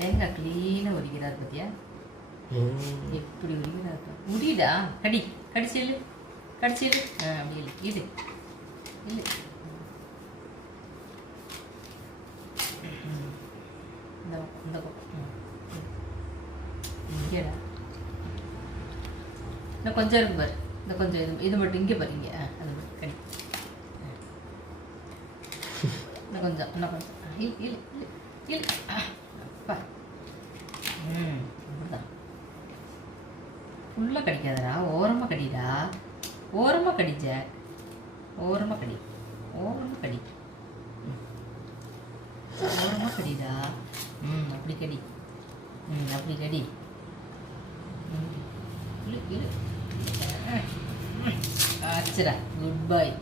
தேங்காய் க்ளீனாக உரிக்கிறார் பார்த்தியா? எப்படி உரிக்கிறார் முடியுதா? கடிச்சில்லு கடிச்சில்லு. அப்படி இல்லை இது இல்லை. இந்த பக்கம் இங்கேடா இன்னும் கொஞ்சம் இருக்கு பாரு. இந்த கொஞ்சம் இது மட்டும் இங்கே பாரு. இங்கே அது மட்டும் கடி. இன்னும் கொஞ்சம் இல்லை இல்லை இல்லை இல்லை. அப்பா அப்படிதான். ஃபுல்லாக கடிக்காதடா, ஓரமாக கடிடா. ஓரமாக கடிச்ச ஓரமாக கடி. ஓரமாக கடி. ஓரமாக கடிடா. அப்படி கடி. அப்படி கடி. ஆச்சுடா, குட் பாய்.